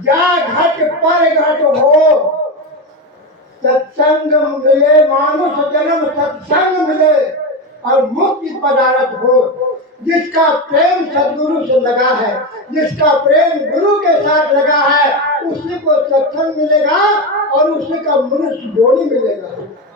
जा घट पर घट हो, सत्संग मिले मानुष जन्म सत्संग मिले और मुक्ति पदार्थ हो। जिसका प्रेम सदगुरु से लगा है, जिसका प्रेम गुरु के साथ लगा है, उसी को सत्संग मिलेगा और उसी का मनुष्य जोड़ी मिलेगा।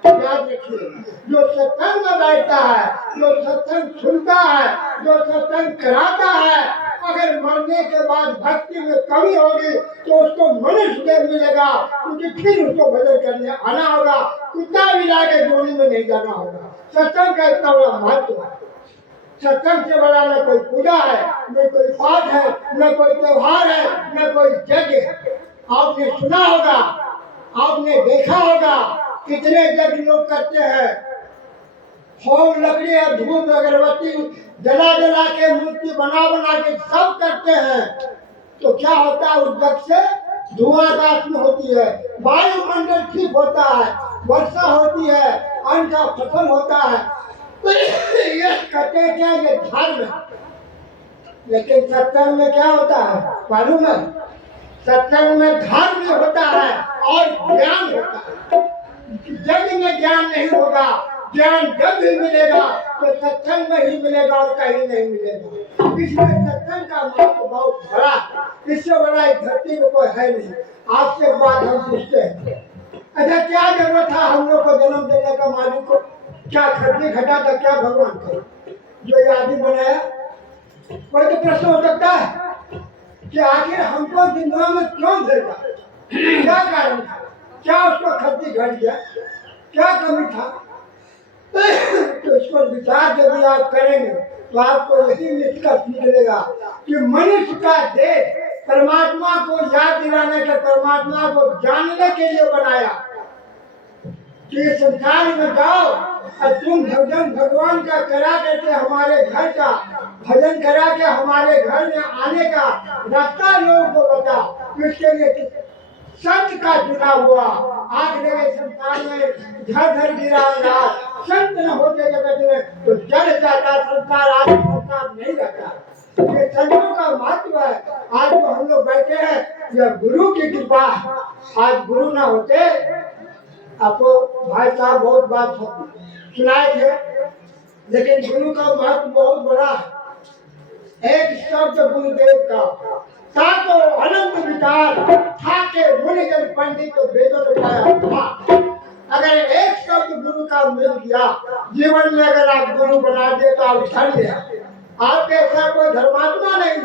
याद रखिए, जो सत्संग में बैठता है, जो सत्संग सुनता है, जो सत्संग कराता है, अगर मरने के बाद भक्ति में कमी होगी तो उसको मनुष्य देव मिलेगा, क्योंकि फिर उसको भजन करने आना होगा। कुत्ता भी लाके जोड़ी में नहीं जाना होगा। सत्संग का इतना बड़ा महत्व है। सत्संग से बड़ा न कोई पूजा है, न कोई पाठ है, न कोई त्योहार है, न कोई यज्ञ है। आपने सुना होगा, आपने देखा होगा, कितने यज्ञ लोग करते हैं। होम लकड़ी और धूप अगरबत्ती जला जला के मूर्ति बना बना के सब करते हैं। तो क्या होता है, उस यज्ञ से धुआं आकाश में होती है, वायुमंडल ठीक होता है, वर्षा होती है, अन्न का फसल होता है। तो ये कहते क्या, ये धर्म है। लेकिन सत्संग में क्या होता है मालूम है? सत्संग में धर्म भी होता है और ज्ञान होता है। यज्ञ में ज्ञान नहीं होगा, ज्ञान जब भी मिलेगा तो सत्संग में ही मिलेगा और कहीं नहीं मिलेगा। इसलिए सत्संग का महत्व बहुत बड़ा है। इससे बड़ा इस धरती में कोई है नहीं। आपसे एक बात हम पूछते हैं, अच्छा क्या जरूरत था हम लोग को जन्म देने का मालिक को? क्या खर्ची घटा था क्या भगवान को जो ये आदमी बनाया? कोई तो प्रश्न हो सकता है कि आखिर हमको दुनिया में क्यों भेजा, क्या कारण था, क्या उसको खर्ची घट गया, क्या कमी था? तो इस पर विचार यदि आप करेंगे तो आपको यही निष्कर्ष निकलेगा कि मनुष्य का देह परमात्मा को याद दिलाने के, परमात्मा को जानने के लिए बनाया। कि संसार में जाओ और तुम भजन भगवान का करा करके हमारे घर का भजन करा के हमारे घर में आने का रास्ता लोगों को बताओ। इसके लिए संत का चुनाव हुआ। आज लगे संसार में घर घर गिरा रहा, संत न होते जगत में तो जल जाता संसार, आज संसार नहीं रहता। ये संतों का महत्व है। आज तो हम लोग बैठे हैं, यह गुरु की कृपा। आज गुरु न होते, आपको भाई साहब बहुत बात सुनाए थे, लेकिन गुरु का महत्व बहुत बड़ा है। एक शब्द गुरुदेव का सातों अनंत विचार ठाके मुनिजन पंडित तो वेदों पाया था। अगर एक शब्द गुरु का मिल गया जीवन में, अगर आप गुरु बना दे तो आप धन लिया। आपके ऐसा कोई धर्मात्मा नहीं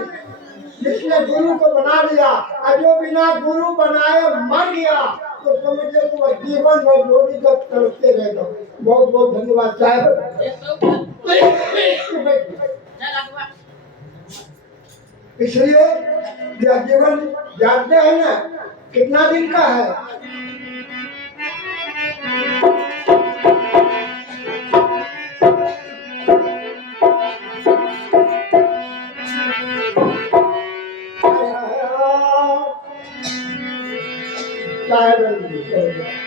जिसने गुरु को बना लिया, और जो बिना गुरु बनाए मर गया तो समझे तो वह जीवन भर लोरी जब तड़पते रहेगा। बहुत बहुत धन्यवाद साहब। इसलिए यह जीवन जानते हैं ना कितना दिन का है? साहब